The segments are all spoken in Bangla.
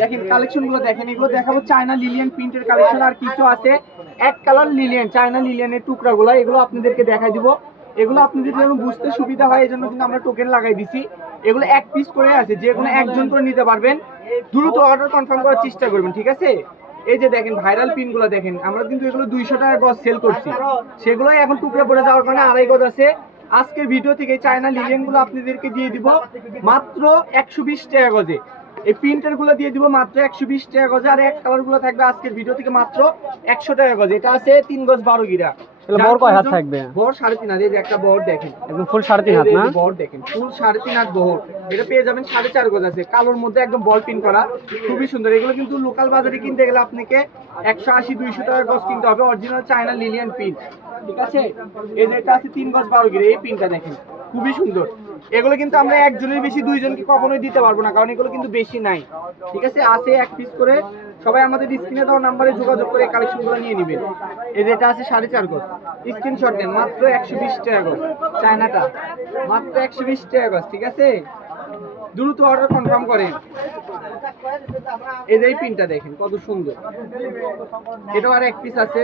দেখেন কালেকশনগুলো দেখেন, এগুলো দেখাবো চায়না লিলিয়ান প্রিন্টের কালেকশন আর কিছু আছে। এক কালার লিলিয়ান চায়না লিলিয়ানের টুকরাগুলো, এগুলো আপনাদেরকে দেখাই দিব। এগুলো আপনাদের যেন বুঝতে সুবিধা হয় এই জন্য কিন্তু আমরা টোকেন লাগাই দিছি। এগুলো এক পিস করে আছে, যে কোনো একজন করে নিতে পারবেন। দ্রুত অর্ডার কনফার্ম করার চেষ্টা করবেন, ঠিক আছে? এই যে দেখেন ভাইরাল পিনগুলো দেখেন, আমরা কিন্তু এগুলো দুইশো টাকা গজ সেল করছি। সেগুলো এখন টুকরা পড়ে যাওয়ার কারণে আড়াই গজ আছে। আজকের ভিডিও থেকে চায়না লিলিয়ানগুলো আপনাদেরকে দিয়ে দিব মাত্র একশো বিশ টাকা গজে। এই প্রিন্টারগুলো দিয়ে দিব মাত্র একশো বিশ টাকা গজে আর এক কালারগুলো থাকবে আজকের ভিডিও থেকে মাত্র একশো টাকা গজে। এটা আছে তিন গজ বারো গিরা। তাহলে কয় হাত থাকবে? বড় সাড়ে তিন হাত এই যে একটা বড় দেখেন। একদম ফুল সাড়ে তিন হাত না? বড় দেখেন ফুল সাড়ে তিন হাত বহর এটা পেয়ে যাবেন সাড়ে চার গজ আছে। কালোর মধ্যে একদম বল পিন করা। খুবই সুন্দর। এগুলো কিন্তু লোকাল বাজারে কিনতে গেলে আপনাকে একশো আশি দুইশো টাকা গজ কিনতে হবে। অরিজিনাল চায়না লিলিয়ান পিন ঠিক আছে? এই যে এটা আছে তিন গজ বারো গিরে। এই পিনটা দেখেন। খুবই সুন্দর। এগুলো কিন্তু আমরা একজনের বেশি দুইজনকে কখনোই দিতে পারব না, কারণ এগুলো কিন্তু বেশি নাই। ঠিক আছে? আছে এক পিস করে সবাই আমাদের স্ক্রিনে দেওয়া নাম্বারে যোগাযোগ করে কালেকশনগুলো নিয়ে নেবেন এই যে এটা আছে সাড়ে চার গজ। স্ক্রিনশট নেন মাত্র একশো বিশ টাকা গজ, চায়নাটা। মাত্র একশো বিশ টাকা গজ, ঠিক আছে? দ্রুত অর্ডার কনফার্ম করেন। এই যে পিনটা দেখেন, কত সুন্দর। এটাও আর এক পিস আছে।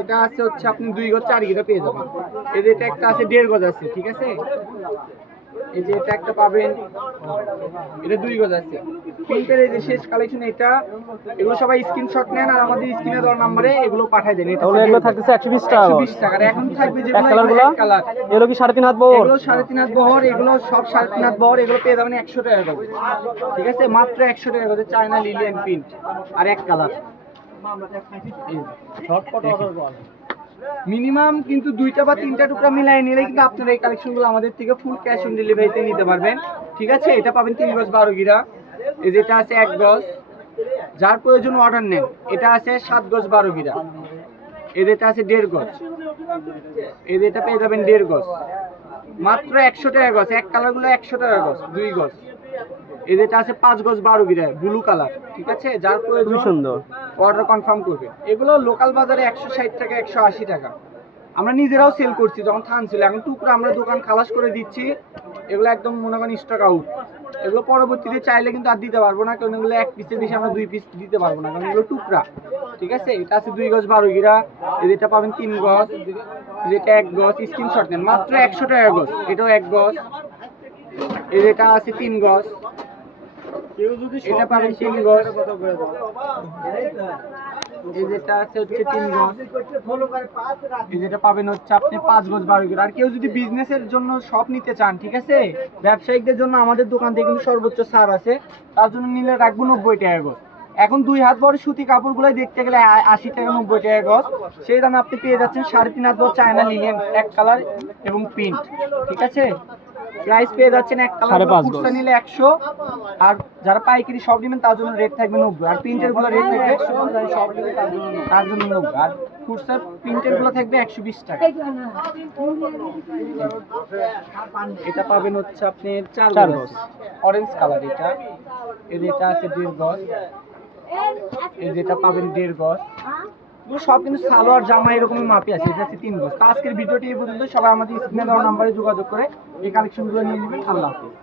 এটা আছে হচ্ছে আপনি দুই গজ, চার গিরা পেয়ে যাবেন। এই যে এটা একটা আছে, দেড় গজ আছে, ঠিক আছে? এই যে এটা একটা পাবেন। এটা দুই গজ আছে। প্রিন্টের এই যে শেষ কালেকশন এটা এগুলো সবাই স্ক্রিনশট নেন আর আমাদের স্ক্রিনে দেওয়া নম্বরে এগুলো পাঠিয়ে দেন। এটা তাহলে এগুলো থাকতেছে একশো বিশ টাকা বিশ টাকার এখন থাকবে যে এক কালার এগুলো কি সাড়ে তিন হাত বড় এগুলো সাড়ে তিন হাত বহর এগুলো সব সাড়ে তিন হাত বহর এগুলো পেয়ে যাবেন একশো টাকা করে ঠিক আছে? মাত্র একশো টাকা করে চায়না লিলিয়ান প্রিন্ট আর এক কালার মিনিমাম কিন্তু দুইটা বা তিনটা টুকরা মিলাই নিলে কিন্তু আপনারা এই কালেকশনগুলো আমাদের থেকে ফুল ক্যাশ অন ডেলিভারিতে নিতে পারবেন। ঠিক আছে? এটা পাবেন তিন গজ বারো গিরা। এই যেটা আছে এক গজ। যার প্রয়োজন অর্ডার নেন। এটা আছে সাত গজ বারো গিরা। এদেরটা আছে দেড় গজ। এদেরটা পেয়ে যাবেন দেড় গজ। মাত্র একশো টাকা গজ। এক কালারগুলো একশো টাকা গজ। দুই গজ। এদেরটা আছে পাঁচ গজ বারো গিরা ব্লু কালার ঠিক আছে? যার প্রয়োজন সুন্দর। অর্ডার কনফার্ম করবে। এগুলো লোকাল বাজারে একশো ষাট টাকা একশো আশি টাকা। আমরা নিজেরাও সেল করছি যখন থান ছিল। এখন টুকরা আমরা দোকান খালাস করে দিচ্ছি। এগুলো একদম মনে করেন স্টক আউট এগুলো পরবর্তীতে চাইলে কিন্তু আর দিতে পারব না কারণ এগুলো এক পিসের বেশি আমরা দুই পিস দিতে পারব না কারণ এগুলো টুকরা। ঠিক আছে? এটা আছে দুই গজ বারো গিরা এদেরটা পাবেন তিন গজ। যেটা এক গজ স্ক্রিনশট নেন। মাত্র একশো টাকা গজ। এটাও এক গজ। এদেরটা আছে তিন গজ। এটা পাবেন তিন গজ। এই যেটা আছে হচ্ছে তিন গজ। এই যেটা পাবেন হচ্ছে আপনি পাঁচ গজ বারো গজ আর কেউ যদি বিজনেসের জন্য সব নিতে চান ঠিক আছে? ব্যবসায়িকদের জন্য আমাদের দোকান থেকে কিন্তু সর্বোচ্চ ছাড় আছে। তার জন্য নিলে রাখব নব্বই টাকা গজ। এখন দুই হাত বড় সুতি কাপড়গুলো দেখতে গেলে আশি টাকা নব্বই টাকা গজ। সেই দামে আপনি পেয়ে যাচ্ছেন সাড়ে তিন হাত বড় চায়না লিলিয়ান এক কালার এবং প্রিন্ট ঠিক আছে? প্রাইস পেয়ে যাচ্ছেন এক কালার কুর্তা নিলে একশো। আর যারা পাইকারি সব নেবেন তার জন্য রেট থাকবে নব্বই। আর প্রিন্টেরগুলো রেট থাকবে তার জন্য নব্বই। আর কুর্তার প্রিন্টেরগুলো থাকবে একশো বিশ টাকা। এটা পাবেন হচ্ছে আপনি চার গজ। অরেঞ্জ কালার এটা। এই যেটা আছে দেড় গজ। এই যেটা পাবেন দেড় গজ। সব কিন্তু সালোয়ার, জামা এরকমই মাপে আছে, এটা হচ্ছে তিন গজ। তো আজকের ভিডিওটি এই পর্যন্ত সবাই আমাদের স্ক্রিনে দেওয়া নাম্বারে যোগাযোগ করে এই কালেকশনগুলো নিয়ে নেবেন। আল্লাহ হাফিজ।